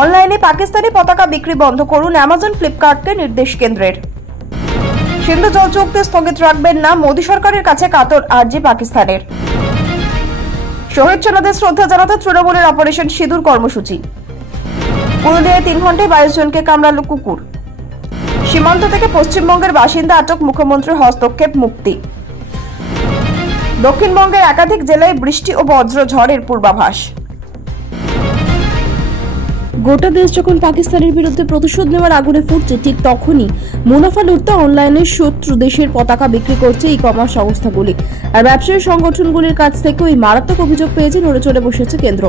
অনলাইনে পাকিস্তানি পতাকা বিক্রি বন্ধ করুন, অ্যামাজন ফ্লিপকার্টকে নির্দেশ কেন্দ্রের। সিন্ধু জল চুক্তি স্থগিত রাখবেন না, মোদী সরকারের কাছে কাতর আর্জি পাকিস্তানের। শহীদ সেনাদের শ্রদ্ধা জানাতে তৃণমূলের অপারেশন সিঁদুর কর্মসূচি। পুরুলিয়ায় 3 ঘন্টায় 22 জনকে কামড়ালো কুকুর। সীমান্ত থেকে পশ্চিমবঙ্গের বাসিন্দা আটক, মুখ্যমন্ত্রীর হস্তক্ষেপ মুক্তি। দক্ষিণবঙ্গের একাধিক জেলায় বৃষ্টি ও বজ্র ঝড়ের পূর্বাভাস। গোটা দেশ যখন পাকিস্তানের বিরুদ্ধে প্রতিশোধ নেওয়ার আগুনে ফুটছে, ঠিক তখনই মুনাফা লুটতে অনলাইনে শত্রু দেশের পতাকা বিক্রি করছে ই কমার্স সংস্থাগুলি। আর ব্যবসায়ী সংগঠনগুলির কাছ থেকে ওই মারাত্মক অভিযোগ পেয়েছে নড়ে চড়ে বসেছে কেন্দ্র।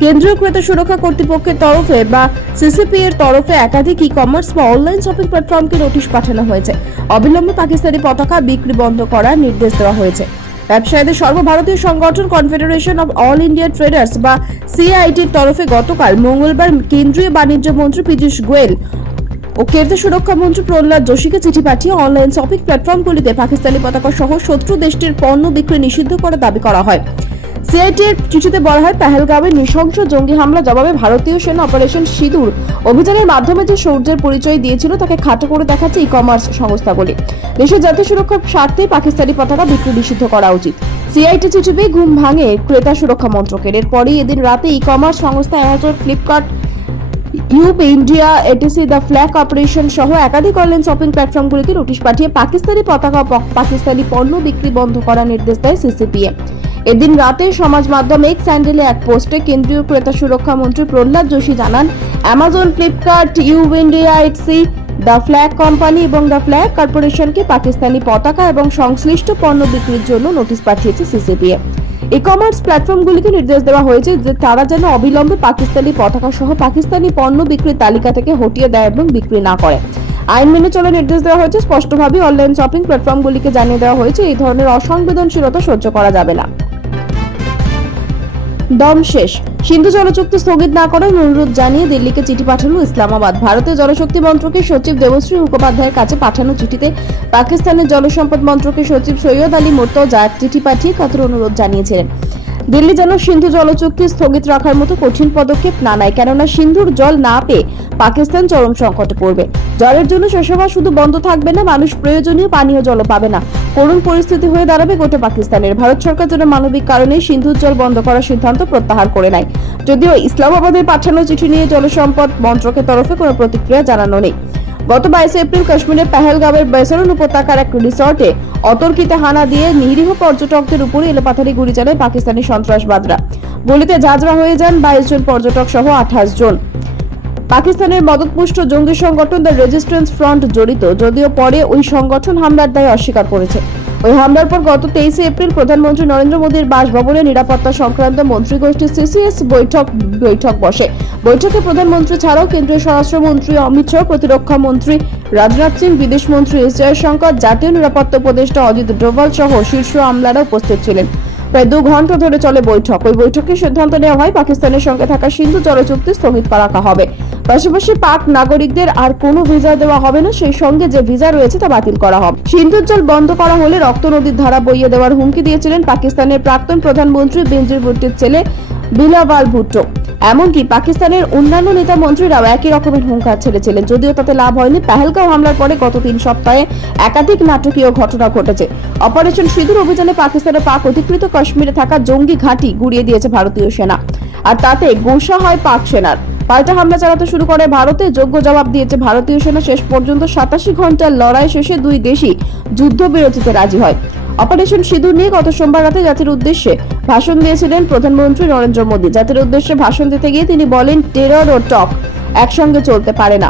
কেন্দ্রীয় ক্রেতা সুরক্ষা কর্তৃপক্ষের তরফে বা সিসিপি এর তরফে একাধিক ই কমার্স বা অনলাইন শপিং প্ল্যাটফর্মকে নোটিশ পাঠানো হয়েছে। অবিলম্বে পাকিস্তানি পতাকা বিক্রি বন্ধ করার নির্দেশ দেওয়া হয়েছে। ব্যবসায়ীদের সর্বভারতীয় সংগঠন confederation of all India traders বা সিআইটির তরফে গতকাল মঙ্গলবার কেন্দ্রীয় বাণিজ্য মন্ত্রী পীযূষ গোয়েল ও ক্রেতা সুরক্ষা মন্ত্রী প্রহ্লাদ যোশীকে চিঠি পাঠিয়ে অনলাইন শপিং প্ল্যাটফর্মগুলিতে পাকিস্তানি পতাকা সহ শত্রু দেশটির পণ্য বিক্রি নিষিদ্ধ করার দাবি করা হয়। সিআইটির চিঠিতে বলা হয়, পেহেলগাঁওয়ে নৃশংস জঙ্গি হামলা জবাবে ভারতীয় সেনা অপারেশন সিঁদুর অভিযানের মাধ্যমে যে শৌর্যের পরিচয় দিয়েছিল তাকে খাটো করে দেখাচ্ছে ই কমার্স সংস্থাগুলি। দেশের জাতীয় সুরক্ষার স্বার্থে পাকিস্তানি পতাকা বিক্রি নিষিদ্ধ করা উচিত। সিআইটি চিঠি পেয়ে ঘুম ভাঙে ক্রেতা সুরক্ষা মন্ত্রকের। এরপরই এদিন রাতে ই কমার্স সংস্থা অ্যামাজন, ফ্লিপকার্ট, ইউপ India, Etsy, the Flag operation সহ একাধিক অনলাইন শপিং প্ল্যাটফর্মগুলিকে নোটিশ পাঠিয়ে পাকিস্তানি পতাকা পাকিস্তানি পণ্য বিক্রি বন্ধ করার নির্দেশ দেয় সিসিপিএ। এদিন রাতে সমাজ মাধ্যম এক্স হ্যান্ডেলে এক পোস্টে কেন্দ্রীয় ক্রেতা সুরক্ষা মন্ত্রী প্রহ্লাদ যোশী জানান, অ্যামাজন, ফ্লিপকার্ট, ইউপ India, Etsy, the Flag company এবং দ্য ফ্ল্যাগ কর্পোরেশনকে পাকিস্তানি পতাকা এবং সংশ্লিষ্ট পণ্য বিক্রির জন্য নোটিশ পাঠিয়েছে সিসিপিএ। ই কমার্স প্ল্যাটফর্মগুলিকে নির্দেশ দেওয়া হয়েছে যে তারা যেন অবিলম্বে পাকিস্তানি পতাকা সহ পাকিস্তানি পণ্য বিক্রির তালিকা থেকে হটিয়ে দেয় এবং বিক্রি না করে। আইন মেনে চলার নির্দেশ দেওয়া হয়েছে। স্পষ্টভাবে অনলাইন শপিং প্ল্যাটফর্মগুলিকে জানিয়ে দেওয়া হয়েছে এই ধরনের অসংবেদনশীলতা সহ্য করা যাবে না। দম শেষ, সিন্ধু জল চুক্তি স্থগিত না করার অনুরোধ জানিয়ে দিল্লিকে চিঠি পাঠালো ইসলামাবাদ। ভারতীয় জলশক্তি মন্ত্রকের সচিব দেবশ্রী মুখোপাধ্যায়ের কাছে পাঠানো চিঠিতে পাকিস্তানের জলসম্পদ মন্ত্রকের সচিব সৈয়দ আলী মুর্তজা চিঠি পাঠিয়ে কাতর অনুরোধ জানিয়েছিলেন দিল্লি যেন সিন্ধু জল চুক্তি স্থগিত রাখার মতো কঠিন পদক্ষেপ না নেয়, কেননা সিন্ধুর জল না পেয়ে পাকিস্তান চরম সংকটে পড়বে। জলের জন্য সেসভা শুধু বন্ধ থাকবে না, মানুষ প্রয়োজনীয় পানীয় জল পাবে না। করুণ পরিস্থিতি হয়ে দাঁড়াবে গোটা পাকিস্তানের। ভারত সরকার যেন মানবিক কারণে সিন্ধুর জল বন্ধ করার সিদ্ধান্ত প্রত্যাহার করে নেয়। যদিও ইসলামাবাদের পাঠানো চিঠি নিয়ে জলসম্পদ মন্ত্রকের তরফে কোনো প্রতিক্রিয়া জানানো নেই। গত 22 এপ্রিল কাশ্মীরের পেহেলগাঁওয়ের বেসরন উপত্যকার এক রিসর্টে অতর্কিতে হানা দিয়ে নিরীহ পর্যটকদের উপরে এলোপাথারি গুলি চালায় পাকিস্তানি সন্ত্রাসবাদরা। গুলিতে ঝাঁঝরা হয়ে যান 22 জন পর্যটক সহ 28 জন। পাকিস্তানের মদতপুষ্ট জঙ্গি সংগঠন দ্য রেজিস্ট্যান্স ফ্রন্ট জড়িত, যদিও পরে ওই সংগঠন হামলার দায় অস্বীকার করেছে। ওই হামলার পর গত 23 এপ্রিল প্রধানমন্ত্রী নরেন্দ্র মোদীর বাসভবনে নিরাপত্তা সংক্রান্ত মন্ত্রীগোষ্ঠীর সিসিএস বৈঠক বসে। বৈঠকে প্রধানমন্ত্রী ছাড়াও কেন্দ্রীয় স্বরাষ্ট্রমন্ত্রী অমিত শাহ, প্রতিরক্ষা মন্ত্রী রাজনাথ সিং, বিদেশ মন্ত্রী এস জয়শঙ্কর, জাতীয় নিরাপত্তা উপদেষ্টা অজিত ডোভাল সহ শীর্ষ আমলারা উপস্থিত ছিলেন। প্রায় 2 ঘন্টা ধরে চলে বৈঠক। ওই বৈঠকে সিদ্ধান্ত নেওয়া হয় পাকিস্তানের সঙ্গে থাকা সিন্ধু জল চুক্তি স্থগিত রাখা হবে। পাশাপাশি পাক নাগরিকদের আর কোনো ভিসা দেওয়া হবে না, সেই সঙ্গে যে ভিসা রয়েছে তা বাতিল করা হবে। সিন্ধুর জল বন্ধ করা হলে রক্ত নদীর ধারা বইয়ে দেওয়ার হুমকি দিয়েছিলেন পাকিস্তানের প্রাক্তন প্রধানমন্ত্রী বেনজির ভুট্টোর ছেলে বিলাওয়াল ভুট্টো। এমনকি পাকিস্তানের অন্যান্য নেতা মন্ত্রীরাও একই রকমের হুঙ্কার ছেড়েছিলেন, যদিও তাতে লাভ হয়নি। পেহেলগাঁও হামলার পরে গত 3 সপ্তাহে একাধিক নাটকীয় ঘটনা ঘটেছে। অপারেশন সিঁদুর অভিযানে পাকিস্তানের পাক অধিকৃত কাশ্মীরে থাকা জঙ্গি ঘাঁটি গুড়িয়ে দিয়েছে ভারতীয় সেনা, আর তাতে গোসা হয় পাক সেনার। পাল্টা হামলা চালাতে শুরু করে ভারতে। যোগ্য জবাব দিয়েছে ভারতীয় সেনা। শেষ পর্যন্ত 87 ঘন্টার লড়াই শেষে 2 দেশই যুদ্ধবিরতিতে রাজি হয়। অপারেশন সিঁদুর নিয়ে গত সোমবার রাতে জাতির উদ্দেশ্যে ভাষণ দিয়েছিলেন প্রধানমন্ত্রী নরেন্দ্র মোদী। জাতির উদ্দেশ্যে ভাষণ দিতে গিয়ে তিনি বলেন, টেরর ও টক একসঙ্গে চলতে পারে না,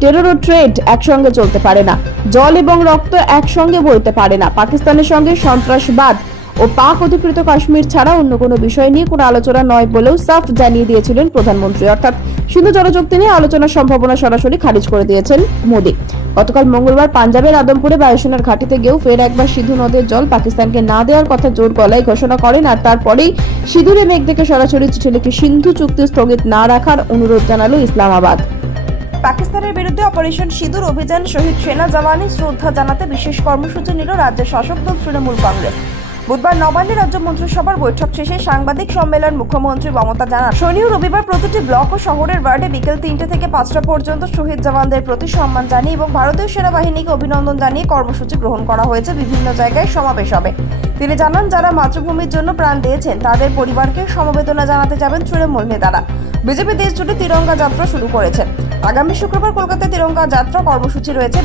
টেরর ও ট্রেড একসঙ্গে চলতে পারে না, জল এবং রক্ত একসঙ্গে বইতে পারে না। পাকিস্তানের সঙ্গে সন্ত্রাসবাদ ও পাক অধিকৃত কাশ্মীর ছাড়া অন্য কোনো বিষয় নিয়ে কোনো আলোচনা নয় বলেও সাফ জানিয়ে দিয়েছিলেন প্রধানমন্ত্রী। অর্থাৎ সিন্ধু জল চুক্তি নিয়ে আলোচনার সম্ভাবনা সরাসরি খারিজ করে দিয়েছেন মোদী। গতকাল মঙ্গলবার পাঞ্জাবের আদমপুরে বায়ুসেনার ঘাঁটিতে গিয়েও ফের একবার সিন্ধু নদের জল পাকিস্তানকে না দেওয়ার কথা জোর গলায় ঘোষণা করেন, আর তারপরেই সিঁদুরে মেঘ দেখে সরাসরি চিঠি লিখে সিন্ধু চুক্তি স্থগিত না রাখার অনুরোধ জানালো ইসলামাবাদ। পাকিস্তানের বিরুদ্ধে অপারেশন সিঁদুর অভিযান, শহীদ সেনা জওয়ানের শ্রদ্ধা জানাতে বিশেষ কর্মসূচি নিল রাজ্যের শাসক দল তৃণমূল কংগ্রেস। বুধবার নবান্নে রাজ্য মন্ত্রিসভার বৈঠক শেষে সাংবাদিক সম্মেলন মুখ্যমন্ত্রী মমতা জানান, শনি ও রবিবার প্রতিটি ব্লক ও শহরের ওয়ার্ডে বিকেল 3টে থেকে 5টা পর্যন্ত শহীদ জওয়ানদের প্রতি সম্মান জানিয়ে এবং ভারতীয় সেনাবাহিনীকে অভিনন্দন জানিয়ে কর্মসূচি গ্রহণ করা হয়েছে। বিভিন্ন জায়গায় সমাবেশ হবে। তিনি জানান, যারা মাতৃভূমির জন্য প্রাণ দিয়েছেন তাদের পরিবারকে সমবেদনা জানাতে যাবেন তৃণমূল নেতারা। বিজেপি দেশজুড়ে তিরঙ্গা যাত্রা শুরু করেছে। আগামী শুক্রবার কলকাতায় তিরঙ্গা যাত্রা কর্মসূচি রয়েছে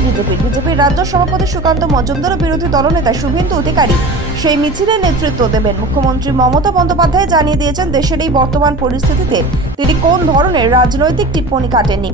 বিজেপির রাজ্য সভাপতি সুকান্ত মজুমদার ও বিরোধী দলনেতা শুভেন্দু অধিকারী সেই মিছিলের নেতৃত্ব দেবেন। মুখ্যমন্ত্রী মমতা বন্দ্যোপাধ্যায় জানিয়ে দিয়েছেন, দেশের এই বর্তমান পরিস্থিতিতে তিনি কোন ধরনের রাজনৈতিক টিপ্পনী কাটেননি,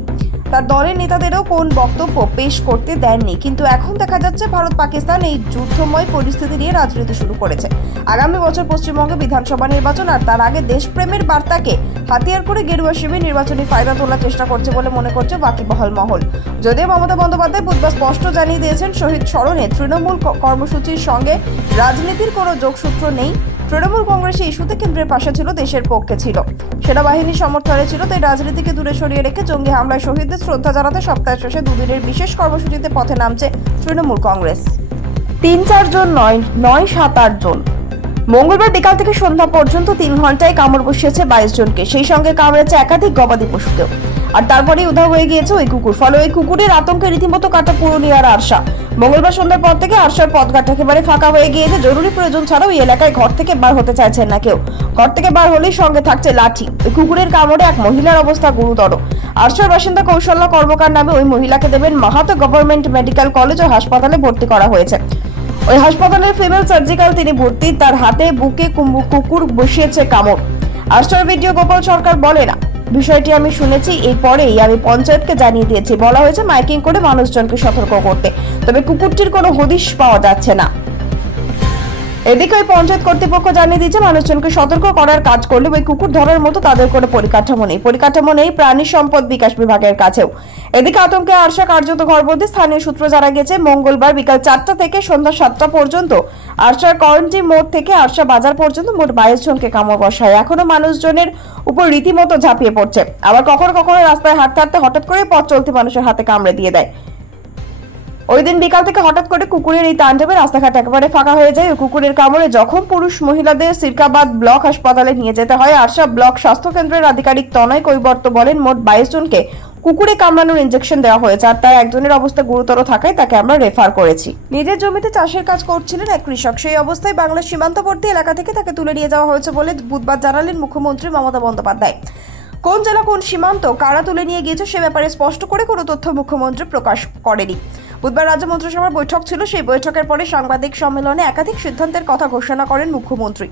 তার দলের নেতাদেরও কোন বক্তব্য পেশ করতে দেননি। কিন্তু এখন দেখা যাচ্ছে ভারত পাকিস্তান এই যুদ্ধময় পরিস্থিতি নিয়ে রাজনীতি শুরু করেছে। আগামী বছর পশ্চিমবঙ্গে বিধানসভা নির্বাচন, আর তার আগে দেশপ্রেমের বার্তাকে হাতিয়ার করে গেরুয়া শিবির নির্বাচনী ফায়দা তোলার চেষ্টা করছে বলে মনে করছে বাকিবহাল মহল। যদিও মমতা বন্দ্যোপাধ্যায় বুধবার স্পষ্ট জানিয়ে দিয়েছেন, শহীদ স্মরণে তৃণমূল কর্মসূচির সঙ্গে রাজনীতির কোনো যোগসূত্র নেই। তৃণমূল কংগ্রেস এই ইস্যুতে কেন্দ্রের পাশে ছিল, দেশের পক্ষে ছিল, সেনাবাহিনীর সমর্থনে ছিল। তাই রাজনীতিকে দূরে সরিয়ে রেখে জঙ্গি হামলায় শহীদদের শ্রদ্ধা জানাতে সপ্তাহের শেষে দুদিনের বিশেষ কর্মসূচিতে পথে নামছে তৃণমূল কংগ্রেস। 3-4 জন নয়, 7-8 জন। মঙ্গলবার বিকাল থেকে সন্ধ্যা পর্যন্ত 3 ঘন্টায় কামড় বসিয়েছে 22 জনকে। সেই সঙ্গে কামড়েছে একাধিক গবাদি পশুকেও। আর তারপরে উধাও হয়ে গিয়েছে ওই কুকুর। ফলে ওই কুকুরের আতঙ্কে রীতিমতো কাটা পুরুলিয়ার আরশা। মঙ্গলবার সন্ধ্যার পর থেকে আরশার পথঘাট একেবারে ফাঁকা হয়ে গিয়েছে। জরুরি প্রয়োজন ছাড়াও এই এলাকায় ঘর থেকে বার হতে চাইছেন না কেউ। ঘর থেকে বার হলেই সঙ্গে থাকছে লাঠি। ওই কুকুরের কামড়ে এক মহিলার অবস্থা গুরুতর। আরশার বাসিন্দা কৌশল্যা কর্মকার নামে ওই মহিলাকে দেবেন মাহাতো গভর্নমেন্ট মেডিকেল কলেজ ও হাসপাতালে ভর্তি করা হয়েছে। ওই হাসপাতালের ফিমেল সার্জিক্যাল তিনি ভর্তি। তার হাতে বুকে কুকুর বসিয়েছে কামড়। আরশার ভিডিও গোপাল সরকার বলে না, বিষয়টি আমি শুনেছি, এরপরেই আমি পঞ্চায়েতকে জানিয়ে দিয়েছি। বলা হয়েছে মাইকিং করে মানুষজনকে সতর্ক করতে, তবে কুকুরটির কোনো হদিশ পাওয়া যাচ্ছে না। এদিকে ওই পঞ্চায়েত কর্তৃপক্ষ জানিয়ে দিয়েছে, মানুষজনকে সতর্ক করার কাজ করলে ওই কুকুর ধরার মতো তাদের কোনো পরিকাঠামো নেই প্রাণী সম্পদ বিকাশ বিভাগের কাছেও। এদিকে আতঙ্কে আরশা কার্যত ঘরবন্দি। স্থানীয় সূত্র জানা গেছে, মঙ্গলবার বিকাল 4টা থেকে সন্ধ্যা 7টা পর্যন্ত আরশার করঞ্জি মোড় থেকে আরশা বাজার পর্যন্ত মোট 22 জনকে কামড় বসায়। এখনো মানুষজনের উপর রীতিমতো ঝাঁপিয়ে পড়ছে। আবার কখনো কখনো রাস্তায় হাঁটতে হাঁটতে হঠাৎ করে পথ চলতি মানুষের হাতে কামড়ে দিয়ে দেয়। ওই দিন বিকাল থেকে হঠাৎ করে কুকুরের এই তাণ্ডবে রাস্তাঘাট একেবারে ফাঁকা হয়ে যায়। ওই কুকুরের কামড়ে জখম পুরুষ মহিলাদের সিরকাবাদ ব্লক হাসপাতালে নিয়ে যেতে হয়। আরশা ব্লক স্বাস্থ্য কেন্দ্রের আধিকারিক তনয় কৈবর্ত বলেন, মোট 22 জনকে কুকুরে কামড়ানোর ইনজেকশন দেওয়া হয়েছে, আর তার একজনের অবস্থা গুরুতর থাকায় তাকে আমরা রেফার করেছি। নিজের জমিতে চাষের কাজ করছিলেন এক কৃষক। সেই অবস্থায় বাংলার সীমান্তবর্তী এলাকা থেকে তাকে তুলে নিয়ে যাওয়া হয়েছে বলে বুধবার জানালেন মুখ্যমন্ত্রী মমতা বন্দ্যোপাধ্যায়। কোন জেলা, কোন সীমান্ত, কারা তুলে নিয়ে গিয়েছে সে ব্যাপারে স্পষ্ট করে কোনো তথ্য মুখ্যমন্ত্রী প্রকাশ করেনি। বুধবার রাজ্য মন্ত্রিসভার বৈঠক ছিল। সেই বৈঠকের পরে সাংবাদিক সম্মেলনে একাধিক সিদ্ধান্তের কথা ঘোষণা করেন মুখ্যমন্ত্রী।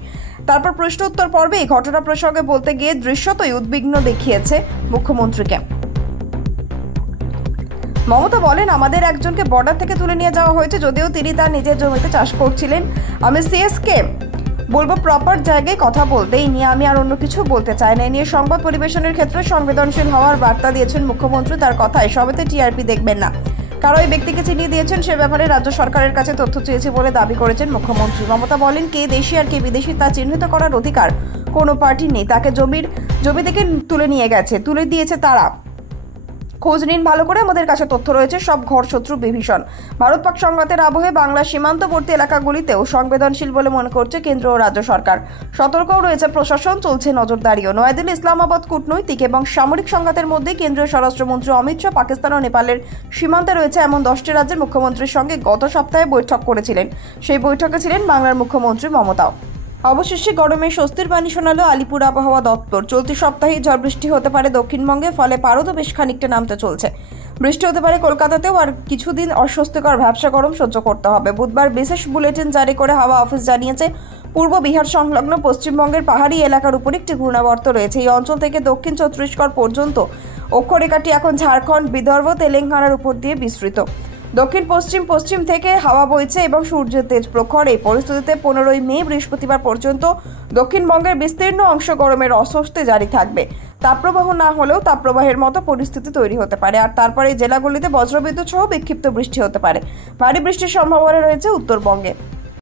তারপর প্রশ্ন উত্তর পর্বে এই ঘটনা প্রসঙ্গে বলতে গিয়ে দৃশ্যতই উদ্বিগ্ন দেখিয়েছে মুখ্যমন্ত্রীকে। মমতা বলেন, আমাদের একজনকে বর্ডার থেকে তুলে নিয়ে যাওয়া হয়েছে, যদিও তিনি তার নিজের জমিতে চাষ করছিলেন। আমি সিএসকে বলবো প্রপার জায়গায় কথা বলতে, এই নিয়ে আমি আর অন্য কিছু বলতে চাই না। নিয়ে সংবাদ পরিবেশনের ক্ষেত্রে সংবেদনশীল হওয়ার বার্তা দিয়েছেন মুখ্যমন্ত্রী। তার কথায় সবেতে টিআরপি দেখবেন না। কারো এই ব্যক্তিকে চিনিয়ে দিয়েছেন সে ব্যাপারে রাজ্য সরকারের কাছে তথ্য চেয়েছে বলে দাবি করেছেন মুখ্যমন্ত্রী। মমতা বলেন, কে দেশি আর কে বিদেশি তা চিহ্নিত করার অধিকার কোনো পার্টির নেই। তাকে জমি থেকে তুলে দিয়েছে তারা। খোঁজ নিন ভালো করে, আমাদের কাছে তথ্য রয়েছে। সব ঘর শত্রু বিভীষণ। ভারত পাক সংঘাতের আবহে বাংলার সীমান্তবর্তী এলাকাগুলিতেও সংবেদনশীল বলে মনে করছে কেন্দ্র ও রাজ্য সরকার। সতর্কও রয়েছে প্রশাসন, চলছে নজরদারিও। নয়াদিল্লি ইসলামাবাদ কূটনৈতিক এবং সামরিক সংঘাতের মধ্যে কেন্দ্রীয় স্বরাষ্ট্রমন্ত্রী অমিত শাহ পাকিস্তান ও নেপালের সীমান্তে রয়েছে এমন 10টি রাজ্যের মুখ্যমন্ত্রীর সঙ্গে গত সপ্তাহে বৈঠক করেছিলেন। সেই বৈঠকে ছিলেন বাংলার মুখ্যমন্ত্রী মমতাও। অবশেষে গরমে স্বস্তির বাণী শোনালো আলিপুর আবহাওয়া দপ্তর। চলতি সপ্তাহে ঝড় বৃষ্টি হতে পারে দক্ষিণবঙ্গে, ফলে পারদও বেশ খানিকটা নামতে চলছে। বৃষ্টি হতে পারে কলকাতাতেও, আর কিছুদিন অস্বস্তিকর ভ্যাপসা গরম সহ্য করতে হবে। বুধবার বিশেষ বুলেটিন জারি করে হাওয়া অফিস জানিয়েছে, পূর্ব বিহার সংলগ্ন পশ্চিমবঙ্গের পাহাড়ি এলাকার উপর একটি ঘূর্ণাবর্ত রয়েছে। এই অঞ্চল থেকে দক্ষিণ ছত্তিশগড় পর্যন্ত অক্ষরেখাটি এখন ঝাড়খণ্ড, বিদর্ভ, তেলেঙ্গানার উপর দিয়ে বিস্তৃত। দক্ষিণ পশ্চিম থেকে হাওয়া বইছে এবং সূর্যের তেজ প্রখর। এই পরিস্থিতিতে 15ই মে বৃহস্পতিবার পর্যন্ত দক্ষিণবঙ্গের বিস্তীর্ণ অংশ গরমের অস্বস্তি জারি থাকবে। তাপপ্রবাহ না হলেও তাপপ্রবাহের মতো পরিস্থিতি তৈরি হতে পারে। আর তারপরে জেলাগুলিতে বজ্রবিদ্যুৎ সহ বিক্ষিপ্ত বৃষ্টি হতে পারে। ভারী বৃষ্টির সম্ভাবনা রয়েছে উত্তরবঙ্গে।